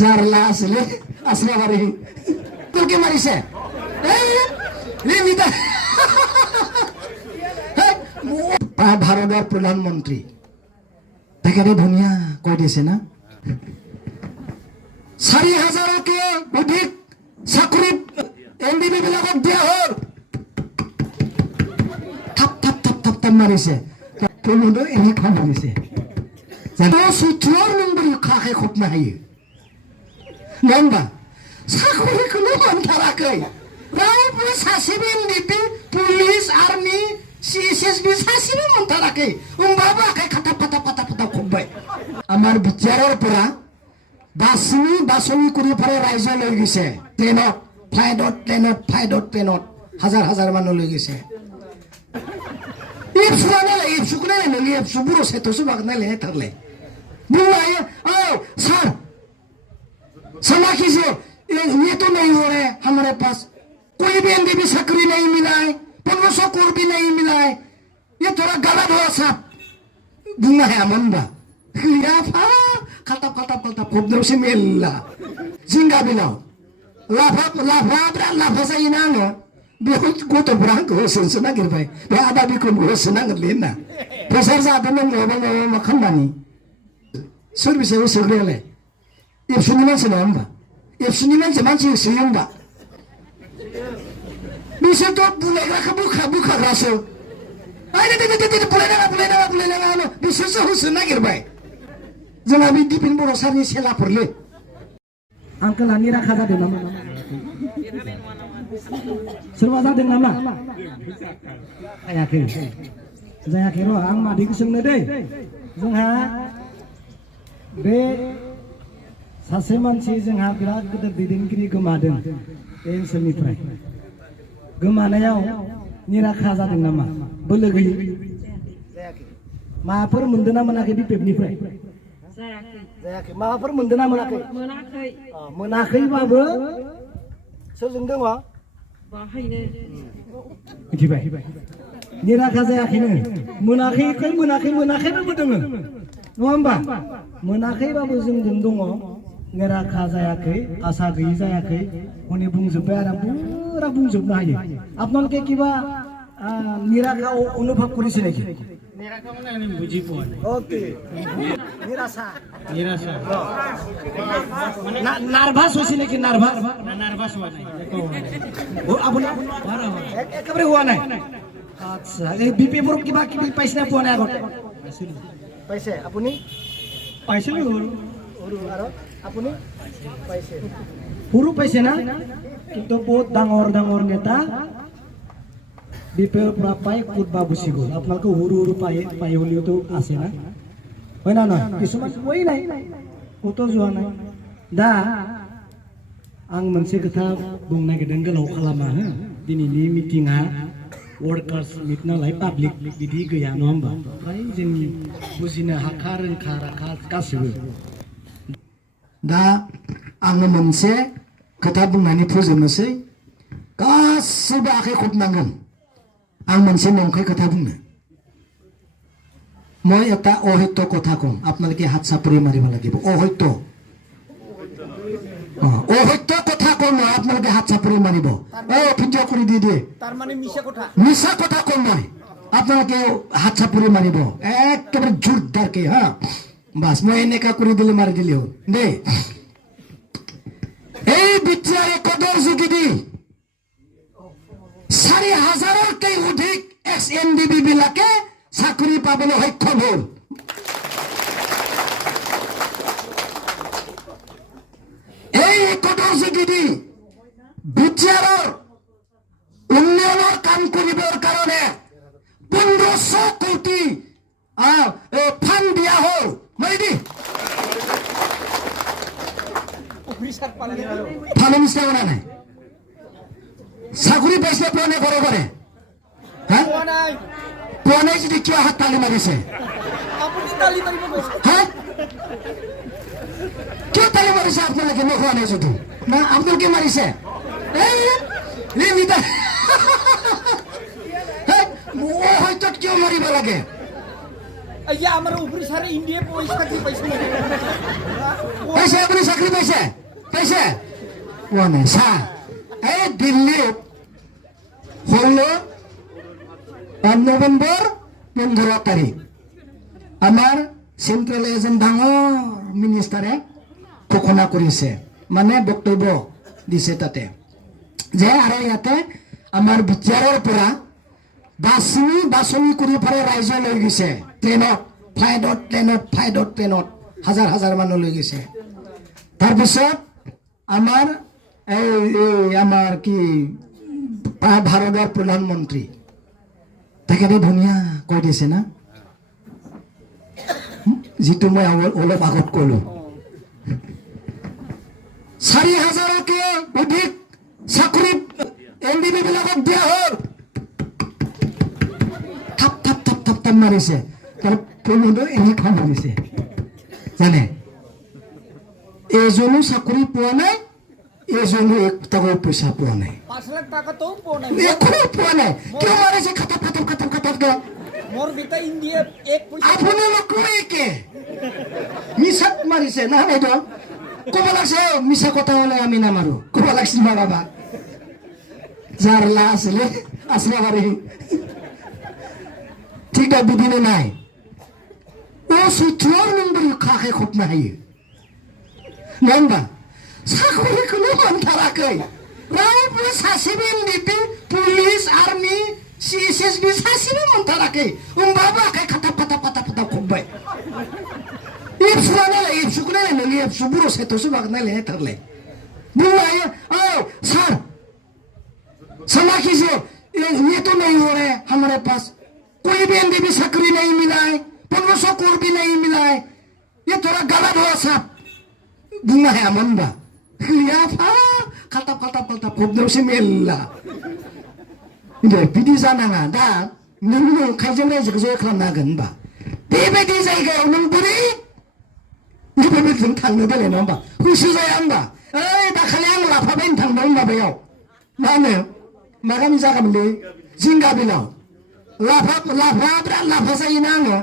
জাৰলা আসলে আসৰা বাড়ি তোকে মাৰিছে ভাৰতেৰ প্ৰধানমন্ত্ৰী তাকে ধুনিয়া কৈ দিছে না 4,000কে অধিক চাকৰি এনডিবি বিলাকক দিয়া হ'ল থাপ থাপ থাপ থাপ থাপ মাৰিছে কোনো এনেকুৱা মাৰিছে সুথুৰ নম্বৰ খাকে খুব নাহাयो नङा होमबा साख्रिखौनो मोनथाराखै रावबो सासेबो एनडिबि पुलिस आर्मि सिएसएसबि सासेबो मोनथाराखै होमबाबो आखाइ खाथाब खाथाब खाथाब खाथाब खबबाय আমাৰ বিচাৰৰ পৰা বাছনি বাছনি কৰি ফালে ৰাইজ লৈ গৈছে ট্ৰেইনত ফ্লাইটত হাজাৰ হাজাৰ মানুহ লৈ গৈছে এপছুকনে নলি এপছু বুঢ়ো সেতসু বাগনালে থাকলে बुंलायो औ सर समा कीजिए ये तो नहीं हो रहा है हमारे पास कोई भी एनडीबी चाकरी नहीं मिला है 1500 करोड़ भी नहीं मिला है ये थोड़ा गलत हुआ साहब बुंगा है अमंदा या फा खाता खाता खाता खुद से मेला जिंगा बिलाव लाफा से इनांगो बहुत गोतो ब्रांक हो सुनना गिर भाई बे आदा भी कुम हो सुना गिर लेना प्रेशर जाते में मोबाइल मखन बानी सर्भिसआव सोग्रायालाय एबसुनि मानसि नङा होमबा एबसुनि मानसि सोयो होमबा बिसोरथ' बुलायग्राखौ बुखाग्रासो बुलायनाङा बिसोरसो होसो नागिरबाय जोंहा बे दिपेन बर' सारनि सेलाफोरलै आंखोला निराखा जादों नामा सोरबा जादों नामा जायाखै र' आं मादैखौ सोंनो दै जोंहा बे सासे मानसि जोंहा बिराद गिदिर दैदेनगिरि गोमादों बे ओनसोलनिफ्राय गोमानायाव निराखा जादों नामा बोलो गैयै माबाफोर मोनदों ना मोनाखै बिपेफनिफ्राय जायाखै माबाफोर मोनदों ना मोनाखै मोनाखैबाबो सोरजों दङ मिथिबाय निराखा जायाखैनो मोनाखैबाबो दङ नङा होमबा मोनाखैबाबो जोंजों दङ निराखा जायाखै आसा गैयै जायाखै हनै बुंजोब्बाय आरो पुरा बुंजोबनो हायो আপোনালোকে কিবা নিরাখা অনুভব কৰিছে নেকি নিৰাখা মানে আমি বুজি পোৱা নাই ওকে নিৰাশা মানে নাৰ্ভাস হৈছে নেকি নাৰ্ভাস হোৱা নাই ও আপুনি একেবাৰে হোৱা নাই আচ্ছা এই বিপেপৰ কিবা কিবি পাইছে না পোৱা নাই আগতে পাইছে আপুনি পাইছিল সৰু আৰু আপুনি পাইছে সৰু পাইছে না কিন্তু বহুত ডাঙৰ নেতা বিপেৰ পৰা পাই কুটবা গুচি গ'ল আপোনালোকে সৰু পাই হ'লেওতো আছে না হয় না নহয় কিছুমান পোৱাই নাই ক'তো যোৱা নাই दा आं मोनसे खोथा बुंनो नागिरदों गोलाव खालामा हो दिनैनि मिटिंआ वर्कार्स मिट नालाय पाब्लिक बिदि गैया नङा होमबा ओमफ्राय जों बुजिनो हाखा रोंखा राखा गासिबो दा आङो मोनसे खोथा बुंनानै फोजोबनोसै गासिबो आखाइ खबनांगोन आं मोनसे नंखाय खोथा बुंनो মই এটা অহৈত্য কথা কম আপোনালোকে হাত চাপৰি মাৰিব লাগিব অহৈত্য কথা কম মই আপোনালোকে হাত চাপৰি মাৰিব ভিডিঅ' কৰি দি দিয়ে তাৰ মানে মিছা কথা কম মই আপোনালোকে হাত চাপৰি মাৰিব একেবাৰে জোৰদাৰকে হা বাস মই এনেকা কৰি দিলে মাৰি দিলে হ'ল দেই এই বিটিআৰ ৰেকৰ্ডৰ যোগেদি 4,000তকৈ অধিক এক্স এনডিবি বিলাকে চাকৰি পাবলৈ সক্ষম হ'ল এই ৰেকৰ্ডৰ যোগেদি বিটিআৰৰ উন্নয়নৰ কাম কৰিবৰ কাৰণে 1500 কোটি ফাণ্ড দিয়া হ'ল মাৰি ভালো মিছা হোৱা নাই চাকৰি পাইছে পোৱা নাই ঘৰে ঘৰে পোৱা নাই যদি কিয় হাত তালি মাৰিছে কিয় তালি মাৰিছে আপোনালোকে নোখোৱা নাই যদি না আপোনালোকে মাৰিছে হয়তো কিয় মাৰিব লাগে या आम्हाला उपरी सारे इंडिया पैसे पैसे पैसे आपली साखरी पैसे पैसे कोण आहे सा এই দিল্লীত হলো নভেম্বর 15 তারিখ আমার সেন্ট্রাল এজেন্ট ডাঙৰ মিনিষ্টাৰে ঘোষণা কৰিছে মানে বক্তব্য দিছে তাতে যে আৰু ইয়াতে আমাৰ বিচাৰৰ পৰা বাছনি কৰি পাৰে ৰাইজ লৈ গৈছে ট্ৰেইনত ফ্লাইটত হাজাৰ হাজাৰ মানুহ লৈ গৈছে তাৰপিছত আমাৰ আমার কি ভারতের প্রধানমন্ত্রী তাকে ধুনিয়া কৈ দিছে না যেটো মই অলপ আগত কলো 4000কে অধিক চাকরি এনডিবি বিলাকক দিয়া হল থাপ মাৰিছে তাৰ পলিটো এনেকুৱা মাৰিছে জানে এজনো চাকৰি পোৱা নাই এজনো এক টাকা পয়সা পোৱা নাই 5 লাখ টাকা তো পোৱা নাই একো পোৱা নাই কিয় মাৰিছে খাটাপ গে মোৰ বেটা ইন্ডিয়া এক পয়সা আপুনি নকয় কে মিছাত মাৰিছে না বাইদেউ ক'ব লাগছে মিছা কথা হলে আমি নামাৰো ক'ব লাগছে বাবা যাৰ লা আছিলে পাৰি ঠিক আছে বুদ্ধিনে নাই ও সুথৰ নম্বৰ খাখে খুব নাহি নাম্বা চাকৰিখনো মন্থাৰাকৈ ৰাইবো সাচিবি নিতি পুলিচ আৰ্মি সিএসএসবি সাচিবি মন্থাৰাকৈ বাবা আখাই খাটা খুববাই इफ्सुकने नहीं इफ्सु बुरो से तो सुबह नहीं ले थरले बुआई ओ सर समा कीजिए ये तो नहीं हो रहा है हमारे पास कोई भी एनडीबी चाकरी नहीं मिला है 1500 करोड़ भी नहीं मिला है ये थोड़ा गलत हुआ साहब बुआ है अमंबा या फा खाता खूब दो से मेला इधर बिदी जाना ना दा नों खाइजों रायजोखौ ज' खालामनांगोन बा बेबायदि जायगायाव नों बोरै बेबायदिजों थांनो देलाय नङा होमबा हुसु जाया होमबा ओइ दाखालि आं लाफाबायनो थांदों माबायाव मा होनो मा गामि जागामोनलै जिंगा बिलाव बिराद लाफा जायोना आङो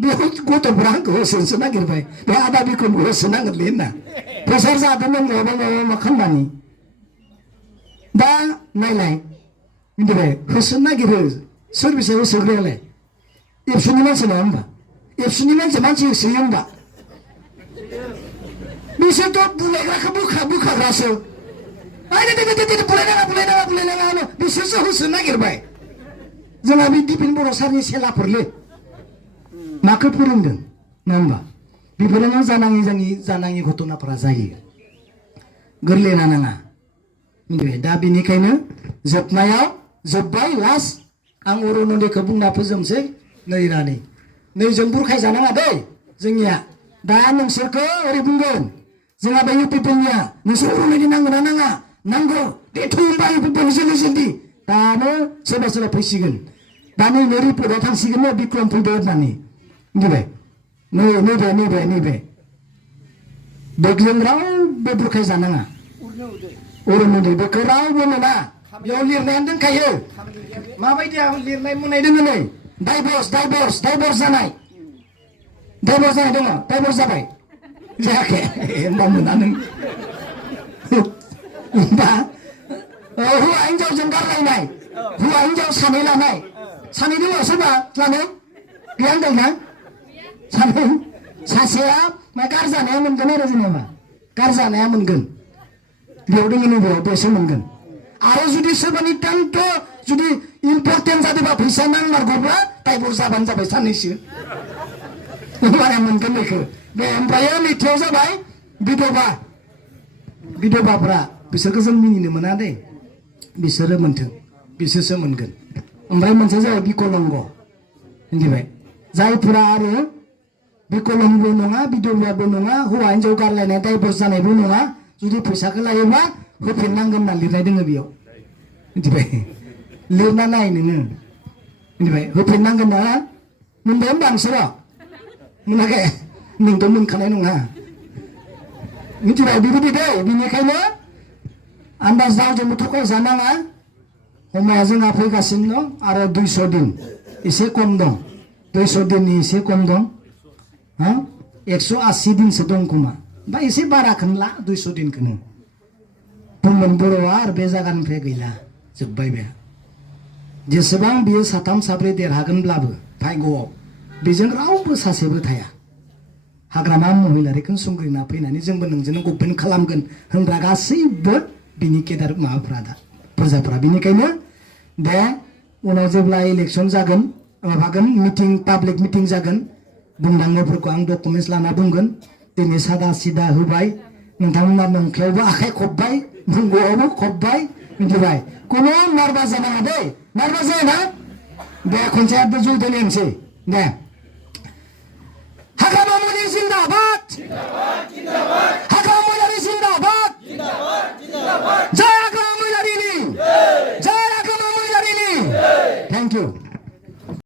बेयाव गथ'फ्रा आंखौ होसोनोसो नागिरबाय बे आदा बिखमखौ होसोनांगोनलै होनना प्रेसार जादों नों मा खालामनानै दा नायलाय मिथिबाय होसोनो नागिरो सोर बेसे होसोग्रायालाय एबसुनि मानसि नङा होमबा एबसुनि मानसि होसोयो होमबा बिसोरथ' बुलायग्राखौ बुखाग्रासो बुलायनाङा बिसोरसो होसोनो नागिरबाय जोंहा बे दिपिन बर' सारनि सेलाफोरलै माखौ फोरोंदों नङा होमबा बेफोराव जानाङि घटनाफोरा जायो गोरलै नाङा मिथिबाय दा बेनिखायनो जोबनायाव जोब्बाय लास्ट आं अरुनदयखौ बुंना फोजोबसै नै जों बुरखाय जानाङा दै जोंनिया दा नोंसोरखौ ओरै बुंगोन जोंहा बे इउपिपिनिया नोंसोर अरुनदय नांगौना नाङा नांगौ बेथ' होनबा इउपिपिनि जोलैजोंदि दानो सोरबा फैसिगोन दा नैबे रिपर्टआव थांसिगोन न बिक्रम फैदो होननानै मिथिबाय नैबे बेगजों रावबो बुरखाय जानाङा अरुनदय बेखौ रावबो मोना बेयाव लिरनायानो दोनखायो माबायदि लिरनाय मुनाय दोङो नै डाइभर्स जानाय दङ डाइभर्स जाबाय जायाखै होमबा मोना नों होमबा हौवा हिनजावजों गारलायनाय हौवा हिनजाव सानै लानाय सानै दङ सोरबा लानाय गैया होनदोंना सानै सासेया मा गारजानाया मोनगोन आरो जेनेबा गारजानाया मोनगोन बेयाव दङ नैबेयाव बेसो मोनगोन आरो जुदि सोरबानि तान्त जुदि इम्पर्टेन्ट जादोंबा फैसा नांमारगौब्ला डाइभर्स जाबानो जाबाय सानैसो होमबाना मोनगोन बेखौ बे ओमफ्राय नैथियाव जाबाय बिधबाफ्रा बिसोरखौ जों मिनिनो मोना दे बिसोरो मोनथों बिसोरसो मोनगोन ओमफ्राय मोनसेया जाबाय बिकलंग मिथिबाय जायफोरा आरो बिकलंगबो नङा बिधबाबो नङा हौवा हिनजाव गारलायनाय डाइभर्स जानायबो नङा जुदि फैसाखौ लायोबा होफिननांगोन होनना लिरनाय दङ बेयाव मिथिबाय लिरना नाय नोङो मिथिबाय होफिननांगोन ना मोनबाय होनबा नोंसोरो मोनाखै नोंथ' मोनखानाय नङा मिथिबाय बेबायदि दै बेनिखायनो आन्दाज रावजोंबो थगायजानाङा हमाया जोंहा फैगासिनो दं आरो 200 दिन एसे खम दं 200 दिननि एसे खम दं 180 दिनसो दं खोमा बा एसे बाराखौनो ला 200 दिनखौनो बुंमोन बर'आ आरो बे जायगानिफ्राय गैला जोब्बाय बे जेसेबां बियो साथाम साब्रै देरहागोनब्लाबो भाग्यआव बेजों रावबो सासेबो थाया हाग्रामा महिलारिखौ संग्रिना फैनानै जोंबो नोंजोंनो गभमेन्ट खालामगोन होनग्रा गासैबो बिनि केदार माबाफ्रा दा प्रजाफ्रा बेनिखायनो बे उनाव जेब्ला इलेक्सन जागोन माबागोन मिटिं पाब्लिक मिटिं जागोन बुंनांगौफोरखौ आं डकुमेन्टस लाना बुंगोन दिनै सादा सिदा होबाय नोंथांमोना नंखायावबो आखाइ खब्बाय नंगौआवबो खब्बाय मिथिबाय कुनु नार्भास जानाङा दै नार्भास जायो ना दे खनसे जयदो लेनसै दे हाग्रामा मुलि जिन्दाबाद हाग्रामा मुलियारि जिन्दाबाद जय हाग्रामा मुलियारिनि जय हाग्रामा मुलियारिनि थेंक इउ